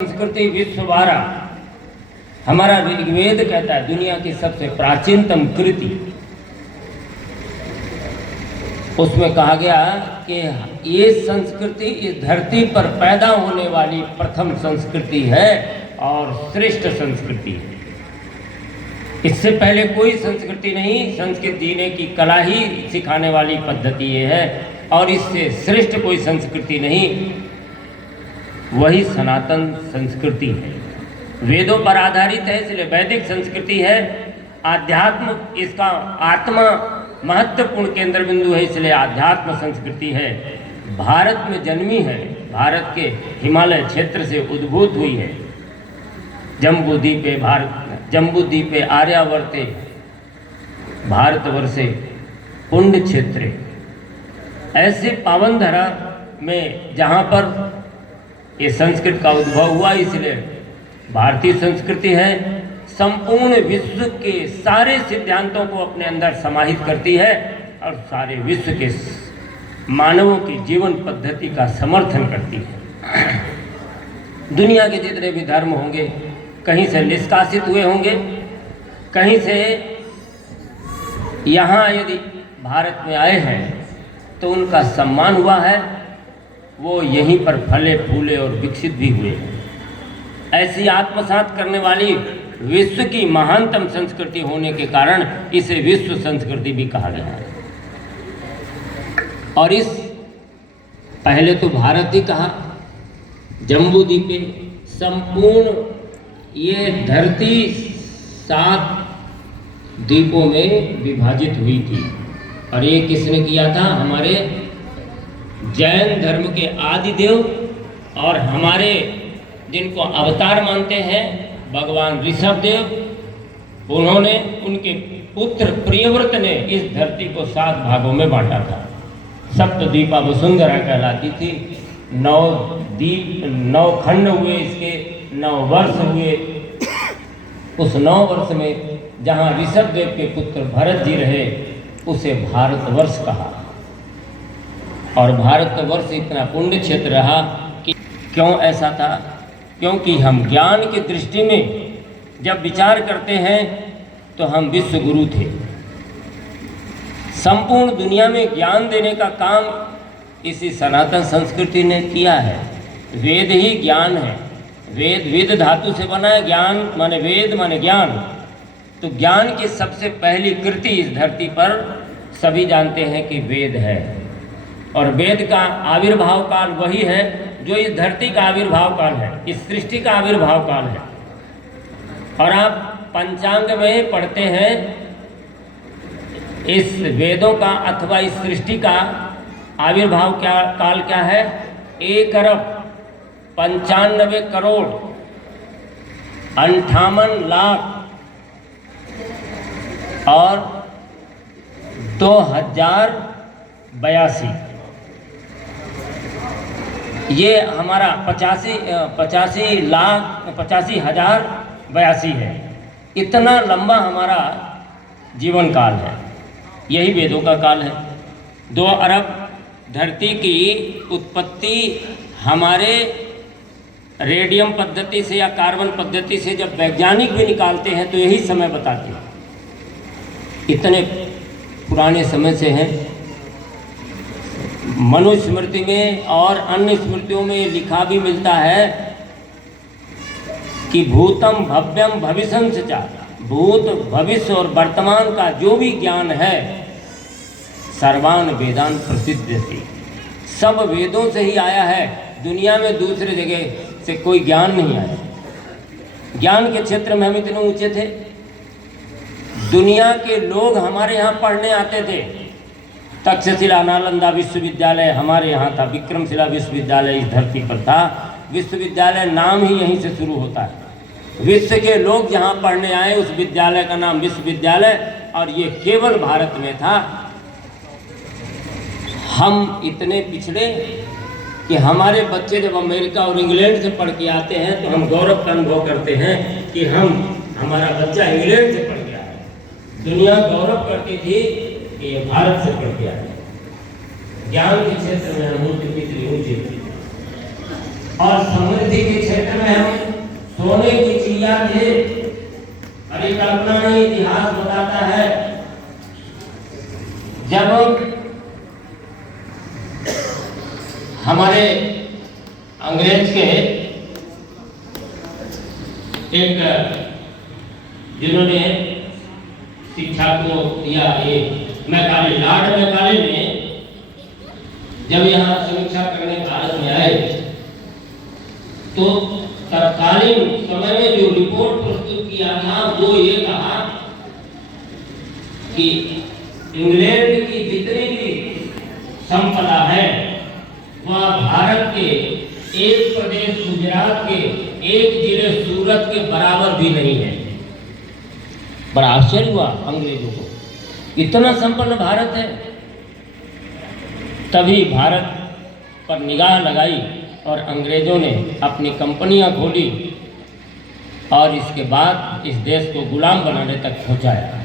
संस्कृति विश्ववारा, हमारा ऋग्वेद कहता है दुनिया की सबसे प्राचीनतम कृति। उसमें कहा गया कि ये संस्कृति इस धरती पर पैदा होने वाली प्रथम संस्कृति है और श्रेष्ठ संस्कृति है। इससे पहले कोई संस्कृति नहीं, संस्कृत जीने की कला ही सिखाने वाली पद्धति ये है और इससे श्रेष्ठ कोई संस्कृति नहीं, वही सनातन संस्कृति है। वेदों पर आधारित है इसलिए वैदिक संस्कृति है। आध्यात्म इसका आत्मा महत्वपूर्ण केंद्र बिंदु है इसलिए आध्यात्म संस्कृति है। भारत में जन्मी है, भारत के हिमालय क्षेत्र से उद्भूत हुई है। जम्बूद्वीपे आर्यावर्ते भारतवर्षे पुण्य क्षेत्रे, ऐसे पावन धरा में जहाँ पर ये संस्कृत का उद्भव हुआ इसलिए भारतीय संस्कृति है। संपूर्ण विश्व के सारे सिद्धांतों को अपने अंदर समाहित करती है और सारे विश्व के मानवों की जीवन पद्धति का समर्थन करती है। दुनिया के जितने भी धर्म होंगे कहीं से निष्कासित हुए होंगे, कहीं से यहाँ यदि भारत में आए हैं तो उनका सम्मान हुआ है, वो यहीं पर फले फूले और विकसित भी हुए। ऐसी आत्मसात करने वाली विश्व की महानतम संस्कृति होने के कारण इसे विश्व संस्कृति भी कहा गया है। और इस पहले तो भारत ही कहा, जम्बूद्वीपे संपूर्ण ये धरती 7 द्वीपों में विभाजित हुई थी और ये किसने किया था? हमारे जैन धर्म के आदि देव और हमारे जिनको अवतार मानते हैं भगवान ऋषभ देव, उन्होंने उनके पुत्र प्रियव्रत ने इस धरती को 7 भागों में बांटा था। सप्तद्वीपा वसुंधरा कहलाती थी। 9 द्वीप 9 खंड हुए, इसके 9 वर्ष हुए। उस 9 वर्ष में जहाँ ऋषभ देव के पुत्र भरत जी रहे उसे भारतवर्ष कहा। और भारतवर्ष इतना पुण्य क्षेत्र रहा कि क्यों ऐसा था? क्योंकि हम ज्ञान की दृष्टि में जब विचार करते हैं तो हम विश्व गुरु थे। संपूर्ण दुनिया में ज्ञान देने का काम इसी सनातन संस्कृति ने किया है। वेद ही ज्ञान है। वेद विद धातु से बना है, ज्ञान माने वेद माने ज्ञान। तो ज्ञान की सबसे पहली कृति इस धरती पर सभी जानते हैं कि वेद है। और वेद का आविर्भाव काल वही है जो इस धरती का आविर्भाव काल है, इस सृष्टि का आविर्भाव काल है। और आप पंचांग में पढ़ते हैं इस वेदों का अथवा इस सृष्टि का आविर्भाव काल क्या है? 1 अरब 95 करोड़ 58 लाख और 2082। ये हमारा 85,85,082 है। इतना लंबा हमारा जीवन काल है, यही वेदों का काल है। 2 अरब धरती की उत्पत्ति हमारे रेडियम पद्धति से या कार्बन पद्धति से जब वैज्ञानिक भी निकालते हैं तो यही समय बताते हैं। इतने पुराने समय से हैं। मनुस्मृति में और अन्य स्मृतियों में लिखा भी मिलता है कि भूतम भव्यम भविष्यं च, भूत भविष्य और वर्तमान का जो भी ज्ञान है सर्वान वेदान प्रसिद्धति, सब वेदों से ही आया है। दुनिया में दूसरे जगह से कोई ज्ञान नहीं आया। ज्ञान के क्षेत्र में हम इतने ऊंचे थे, दुनिया के लोग हमारे यहाँ पढ़ने आते थे। तक्षशिला नालंदा विश्वविद्यालय हमारे यहाँ था, विक्रमशिला विश्वविद्यालय इस धरती पर था। विश्वविद्यालय नाम ही यहीं से शुरू होता है। विश्व के लोग जहाँ पढ़ने आए उस विद्यालय का नाम विश्वविद्यालय, और ये केवल भारत में था। हम इतने पिछड़े कि हमारे बच्चे जब अमेरिका और इंग्लैंड से पढ़ के आते हैं तो हम गौरव का अनुभव करते हैं कि हमारा बच्चा इंग्लैंड से पढ़ गया है। दुनिया गौरव करती थी कि ये भारत से पढ़ गया है। ज्ञान के क्षेत्र में हम ऊंचे। और समृद्धि के क्षेत्र में हम सोने की चिड़िया थे। अरे कल्पना नहीं, इतिहास बताता है जब हमारे अंग्रेज के एक जिन्होंने शिक्षा को दिया, एक मैकाले, लॉर्ड मैकाले ने जब यहाँ समीक्षा करने भारत में आए तो तत्कालीन समय में जो रिपोर्ट प्रस्तुत किया था वो ये कहा कि इंग्लैंड की जितनी भी संपदा है वह भारत के एक प्रदेश गुजरात के एक जिले सूरत के बराबर भी नहीं है। बड़ा आश्चर्य हुआ अंग्रेजों को, इतना संपन्न भारत है। तभी भारत पर निगाह लगाई और अंग्रेजों ने अपनी कंपनियां खोली और इसके बाद इस देश को गुलाम बनाने तक पहुंचाया।